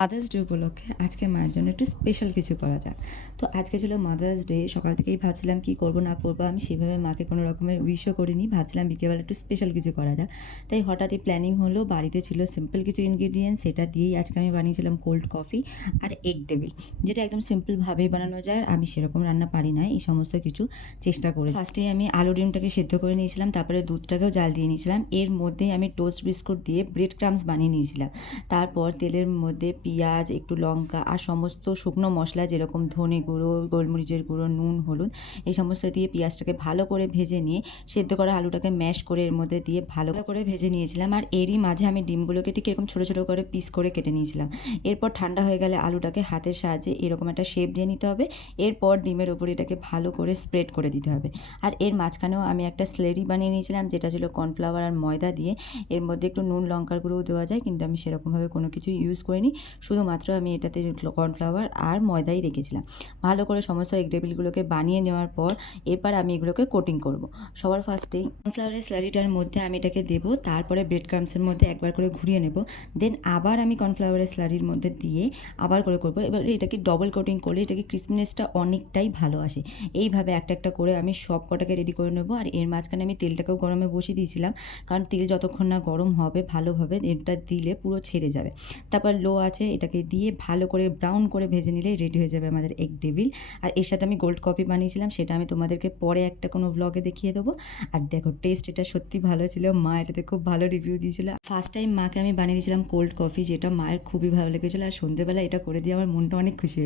Mother's day উপলক্ষে আজকে মায়ের জন্য একটু স্পেশাল কিছু করা যাক। তো আজকে ছিল মাদার্স ডে, সকাল থেকেই ভাবছিলাম কি করব না করব, আমি সেভাবে মাকে কোনো রকমের উইশও করিনি, ভাবছিলাম বিকেলবেলা একটু স্পেশাল কিছু করা যাক। তাই হঠাৎই প্ল্যানিং হলো, বাড়িতে ছিল সিম্পল কিছু ইনগ্রিডিয়েন্টস, সেটা দিয়েই আজকে আমি বানিয়েছিলাম কোল্ড কফি আর এগ ডেভিল, যেটা একদম সিম্পলভাবেই বানানো যায়। আমি সেরকম রান্না পারি না, এই সমস্ত কিছু চেষ্টা করে ফার্স্টেই আমি আলু ডিমটাকে সেদ্ধ করে নিয়েছিলাম, তারপরে দুধটাকেও জাল দিয়ে নিয়েছিলাম। এর মধ্যেই আমি টোস্ট বিস্কুট দিয়ে ব্রেড ক্রাম্বস বানিয়ে নিয়েছিলাম। তারপর তেলের মধ্যে পেঁয়াজ, একটু লঙ্কা আর সমস্ত শুকনো মশলা যেরকম ধনে গুঁড়ো, গোলমরিচের গুঁড়ো, নুন, হলুদ, এই সমস্ত দিয়ে পেঁয়াজটাকে ভালো করে ভেজে নিয়ে সেদ্ধ করা আলুটাকে ম্যাশ করে এর মধ্যে দিয়ে ভালো করে ভেজে নিয়েছিলাম। আর এরই মাঝে আমি ডিমগুলোকে ঠিক এরকম ছোটো ছোটো করে পিস করে কেটে নিয়েছিলাম। এরপর ঠান্ডা হয়ে গেলে আলুটাকে হাতের সাহায্যে এরকম একটা শেপ দিয়ে নিতে হবে। এরপর ডিমের ওপর এটাকে ভালো করে স্প্রেড করে দিতে হবে। আর এর মাঝখানেও আমি একটা স্লেরি বানিয়ে নিয়েছিলাম, যেটা ছিল কর্নফ্লাওয়ার আর ময়দা দিয়ে। এর মধ্যে একটু নুন লঙ্কার গুঁড়োও দেওয়া যায়, কিন্তু আমি সেরকমভাবে কোনো কিছু ইউজ করিনি, শুধুমাত্র আমি এটাতে কর্নফ্লাওয়ার আর ময়দাই রেখেছিলাম। ভালো করে সমস্ত এগ টেবিলগুলোকে বানিয়ে নেওয়ার পর এরপর আমি এগুলোকে কোটিং করব। সবার ফার্স্টেই কর্নফ্লাওয়ারের স্লারিটার মধ্যে আমি এটাকে দেবো, তারপরে ব্রেড ক্রাম্বসের মধ্যে একবার করে ঘুরিয়ে নেব, দেন আবার আমি কর্নফ্লাওয়ারের স্লারির মধ্যে দিয়ে আবার করে করবো। এবার এটাকে ডবল কোটিং করলে এটাকে ক্রিসপিনেসটা অনেকটাই ভালো আসে। এইভাবে একটা একটা করে আমি সব কটাকে রেডি করে নেবো। আর এর মাঝখানে আমি তেলটাকেও গরমে বসিয়ে দিয়েছিলাম, কারণ তেল যতক্ষণ না গরম হবে ভালোভাবে এটা দিলে পুরো ছেড়ে যাবে। তারপর লো আছে এটাকে দিয়ে ভালো করে ব্রাউন করে ভেজে নিলেই রেডি হয়ে যাবে আমাদের এগ ডেভিল। আর এর সাথে আমি গোল্ড কফি বানিয়েছিলাম, সেটা আমি তোমাদেরকে পরে একটা কোনো ব্লগে দেখিয়ে দেবো। আর দেখো টেস্ট এটা সত্যি ভালো ছিল, মা এটাতে খুব ভালো রিভিউ দিয়েছিল। ফার্স্ট টাইম মাকে আমি বানিয়ে দিয়েছিলাম কোল্ড কফি, যেটা মায়ের খুবই ভালো লেগেছিলো। আর সন্ধ্যেবেলা এটা করে দিয়ে আমার মনটা অনেক খুশি হয়েছে।